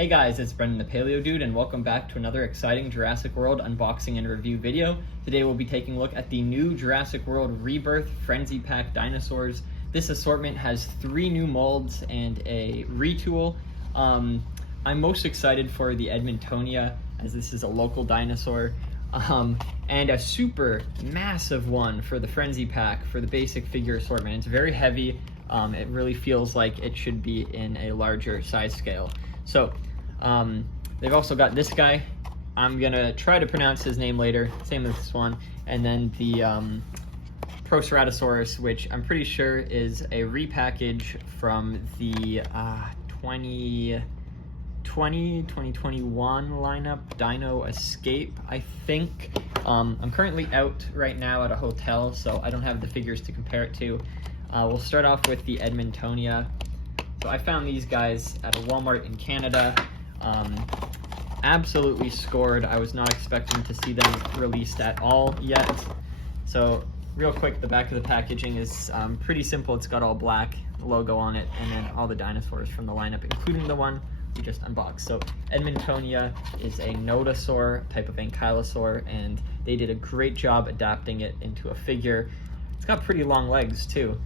Hey guys, it's Brendan the Paleo Dude, and welcome back to another exciting Jurassic World unboxing and review video. Today we'll be taking a look at the new Jurassic World Rebirth Frenzy Pack dinosaurs. This assortment has 3 new molds and a retool. I'm most excited for the Edmontonia, as this is a local dinosaur, and a super massive one for the Frenzy Pack for the basic figure assortment. It's very heavy. It really feels like it should be in a larger size scale. So, they've also got this guy. I'm gonna try to pronounce his name later, same as this one. And then the Proceratosaurus, which I'm pretty sure is a repackage from the 2021 lineup, Dino Escape, I think. I'm currently out right now at a hotel, so I don't have the figures to compare it to. We'll start off with the Edmontonia. So I found these guys at a Walmart in Canada. Absolutely scored. I was not expecting to see them released at all yet. So real quick, the back of the packaging is pretty simple. It's got all black, the logo on it, and then all the dinosaurs from the lineup, including the one we just unboxed. So Edmontonia is a nodosaur type of ankylosaur, and they did a great job adapting it into a figure. It's got pretty long legs too.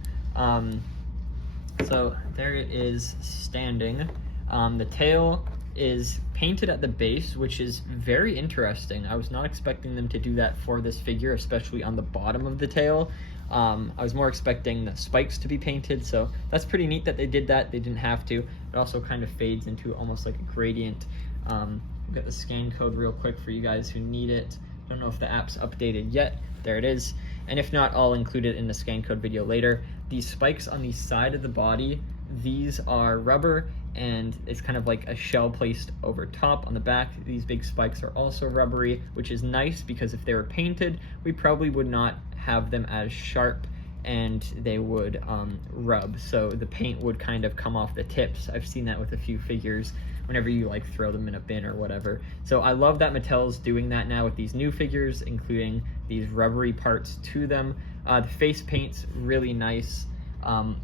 So there it is standing. The tail is painted at the base, which is very interesting. I was not expecting them to do that for this figure, especially on the bottom of the tail. I was more expecting the spikes to be painted, so that's pretty neat that they did that. They didn't have to. It also kind of fades into almost like a gradient. We'll get the scan code real quick for you guys who need it. I don't know if the app's updated yet. There it is. And if not, I'll include it in the scan code video later. These spikes on the side of the body, these are rubber, and it's kind of like a shell placed over top. On the back, these big spikes are also rubbery, which is nice because if they were painted, we probably would not have them as sharp and they would rub. So the paint would kind of come off the tips. I've seen that with a few figures whenever you like throw them in a bin or whatever. So I love that Mattel's doing that now with these new figures, including these rubbery parts to them. The face paint's really nice.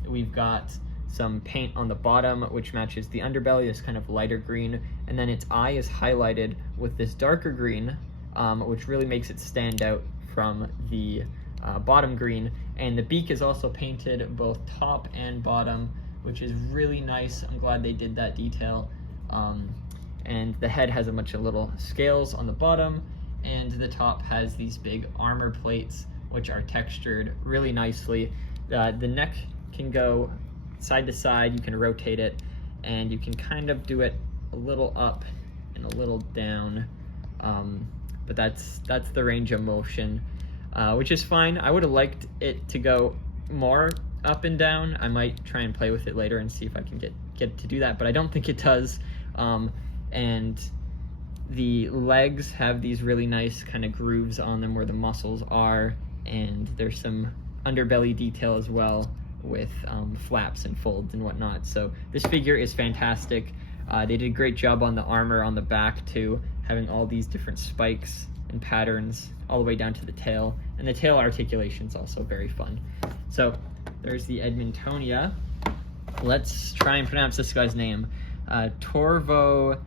We've got some paint on the bottom, which matches the underbelly, this kind of lighter green, and then its eye is highlighted with this darker green, which really makes it stand out from the bottom green. And the beak is also painted both top and bottom, which is really nice. I'm glad they did that detail. And the head has a bunch of little scales on the bottom, and the top has these big armor plates, which are textured really nicely. The neck can go side to side, you can rotate it, and you can kind of do it a little up and a little down, but that's the range of motion, which is fine. I would have liked it to go more up and down. I might try and play with it later and see if I can get it to do that, but I don't think it does. And the legs have these really nice kind of grooves on them where the muscles are, and there's some underbelly detail as well with flaps and folds and whatnot. So this figure is fantastic. They did a great job on the armor on the back too, having all these different spikes and patterns all the way down to the tail, and the tail articulation is also very fun. So there's the Edmontonia. Let's try and pronounce this guy's name. Torvoneustes?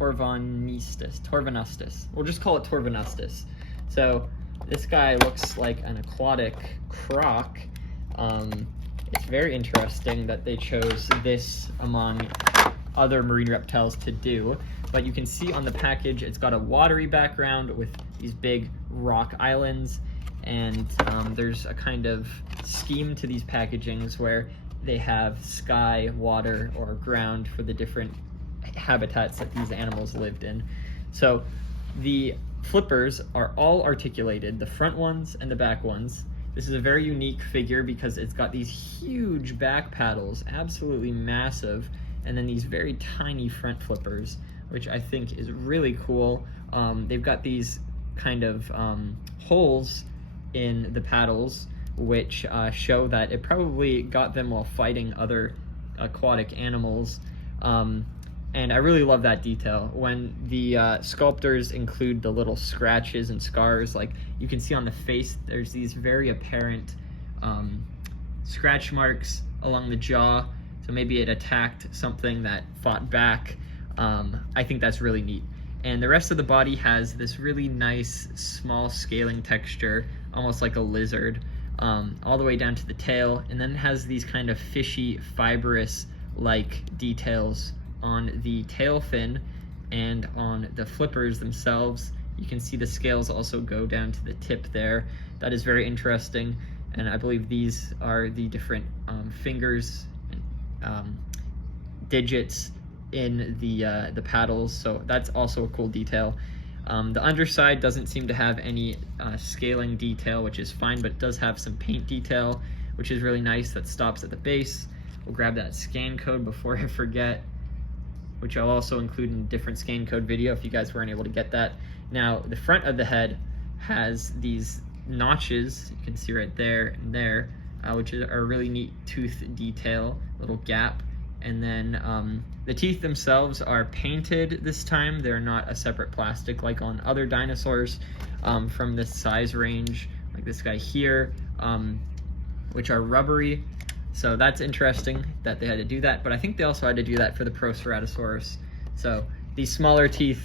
Torvoneustes. We'll just call it Torvoneustes. So this guy looks like an aquatic croc. It's very interesting that they chose this among other marine reptiles to do, but you can see on the package it's got a watery background with these big rock islands, and there's a kind of scheme to these packagings where they have sky, water, or ground for the different habitats that these animals lived in. So the flippers are all articulated, the front ones and the back ones. This is a very unique figure because it's got these huge back paddles, absolutely massive, and then these very tiny front flippers, which I think is really cool. They've got these kind of holes in the paddles, which show that it probably got them while fighting other aquatic animals. And I really love that detail. When the sculptors include the little scratches and scars, like you can see on the face, there's these very apparent scratch marks along the jaw. So maybe it attacked something that fought back. I think that's really neat. And the rest of the body has this really nice small scaling texture, almost like a lizard, all the way down to the tail. And then it has these kind of fishy, fibrous-like details on the tail fin and on the flippers themselves. You can see the scales also go down to the tip there. That is very interesting, and I believe these are the different fingers and digits in the paddles, so that's also a cool detail. The underside doesn't seem to have any scaling detail, which is fine, but it does have some paint detail, which is really nice. That stops at the base. We'll grab that scan code before I forget, which I'll also include in a different scan code video if you guys weren't able to get that. Now, the front of the head has these notches, you can see right there and there, which are a really neat tooth detail, little gap. And then the teeth themselves are painted this time. They're not a separate plastic like on other dinosaurs from this size range, like this guy here, which are rubbery. So that's interesting that they had to do that, but I think they also had to do that for the Proceratosaurus. So these smaller teeth,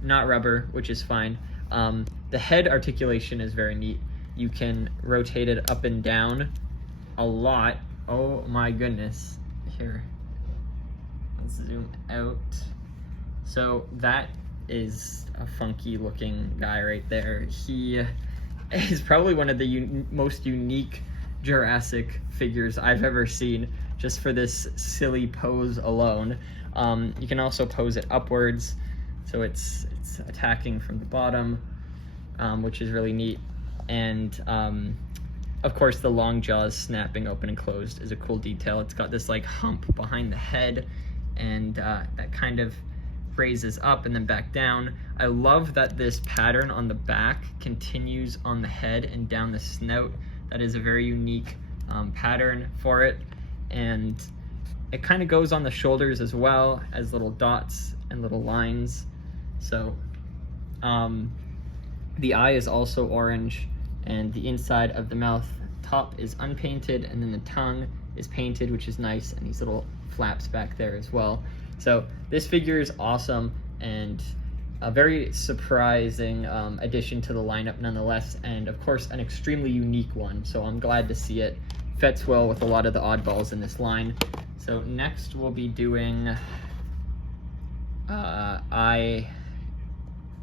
not rubber, which is fine. The head articulation is very neat. You can rotate it up and down a lot. Oh my goodness. Here, let's zoom out. So that is a funky looking guy right there. He is probably one of the most unique Jurassic figures I've ever seen, just for this silly pose alone. You can also pose it upwards, so it's attacking from the bottom, which is really neat. And of course the long jaws snapping open and closed is a cool detail. It's got this like hump behind the head, and that kind of raises up and then back down. I love that this pattern on the back continues on the head and down the snout. That is a very unique pattern for it, and it kind of goes on the shoulders as well as little dots and little lines. So the eye is also orange, and the inside of the mouth top is unpainted, and then the tongue is painted, which is nice, and these little flaps back there as well. So this figure is awesome, and a very surprising addition to the lineup nonetheless, and of course an extremely unique one, so I'm glad to see it. Fits well with a lot of the oddballs in this line. So next we'll be doing Iani.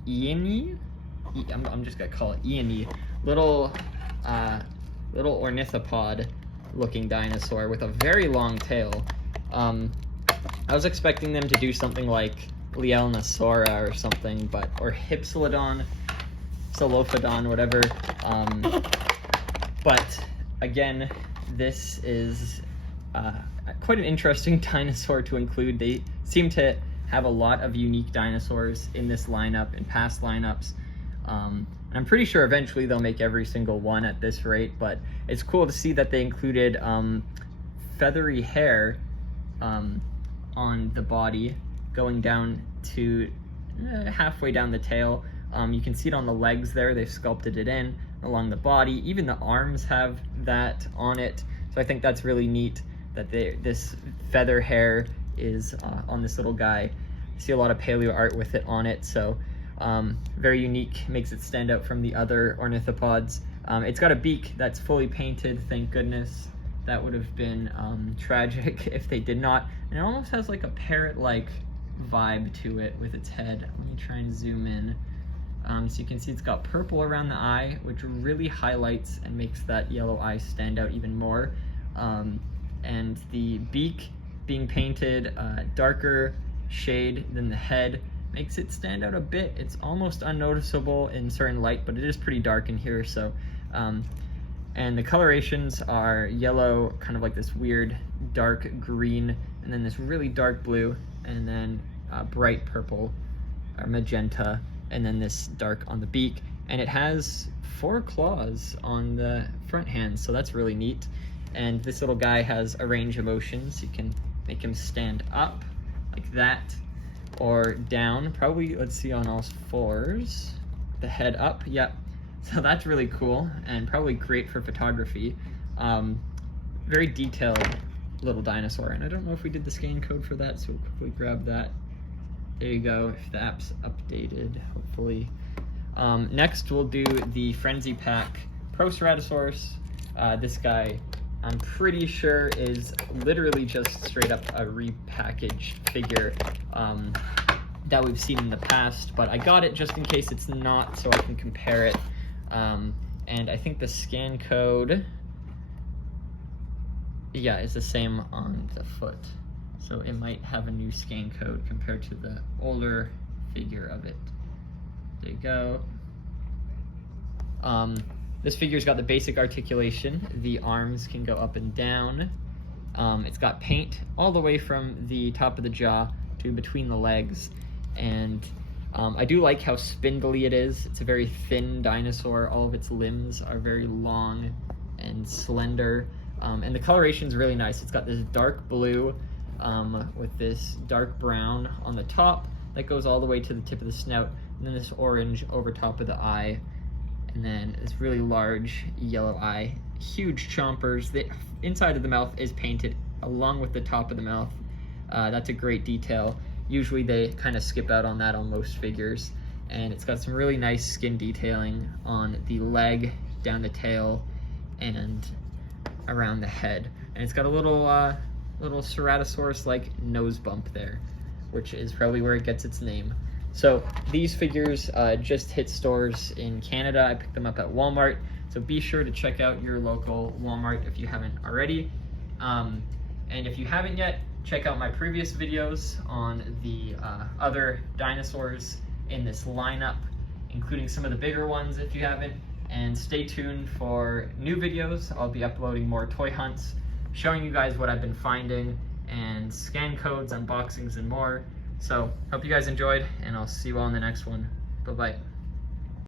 I'm just gonna call it Iani. Little ornithopod looking dinosaur with a very long tail. I was expecting them to do something like Lielnosaura or something, or Hypsilodon, Solophodon, whatever. But again, this is quite an interesting dinosaur to include. They seem to have a lot of unique dinosaurs in this lineup and past lineups. And I'm pretty sure eventually they'll make every single one at this rate, but it's cool to see that they included feathery hair on the body going down to halfway down the tail. You can see it on the legs there. They've sculpted it in along the body. Even the arms have that on it. So I think that's really neat that this feather hair is on this little guy. I see a lot of paleo art with it on it, so very unique, makes it stand out from the other ornithopods. It's got a beak that's fully painted, thank goodness. That would have been tragic if they did not. And it almost has like a parrot-like vibe to it with its head. Let me try and zoom in. So you can see it's got purple around the eye, which really highlights and makes that yellow eye stand out even more. And the beak being painted darker shade than the head makes it stand out a bit. It's almost unnoticeable in certain light, but it is pretty dark in here. So, and the colorations are yellow, kind of like this weird dark green, and then this really dark blue, and then bright purple or magenta, and then this dark on the beak. And it has 4 claws on the front hands, so that's really neat. And this little guy has a range of motions. You can make him stand up like that, or down. Probably, let's see, on all fours. The head up, yep. So that's really cool and probably great for photography. Very detailed little dinosaur, and I don't know if we did the scan code for that, so we'll quickly grab that. There you go, if the app's updated, hopefully. Next, we'll do the Frenzy Pack Proceratosaurus. This guy, I'm pretty sure, is literally just straight up a repackaged figure that we've seen in the past, but I got it just in case it's not, so I can compare it. And I think the scan code, yeah, is the same on the foot. So it might have a new scan code compared to the older figure of it. There you go. This figure's got the basic articulation. The arms can go up and down. It's got paint all the way from the top of the jaw to between the legs. And I do like how spindly it is. It's a very thin dinosaur. All of its limbs are very long and slender. And the coloration is really nice. It's got this dark blue with this dark brown on the top that goes all the way to the tip of the snout, and then this orange over top of the eye, and then this really large yellow eye. Huge chompers. The inside of the mouth is painted along with the top of the mouth. That's a great detail. Usually they kind of skip out on that on most figures. And it's got some really nice skin detailing on the leg, down the tail, and around the head. And it's got a little Ceratosaurus-like nose bump there, which is probably where it gets its name. So these figures just hit stores in Canada. I picked them up at Walmart. So be sure to check out your local Walmart if you haven't already. And if you haven't yet, check out my previous videos on the other dinosaurs in this lineup, including some of the bigger ones if you haven't. And stay tuned for new videos. I'll be uploading more toy hunts, showing you guys what I've been finding, and scan codes, unboxings, and more. So hope you guys enjoyed, and I'll see you all in the next one. Bye-bye.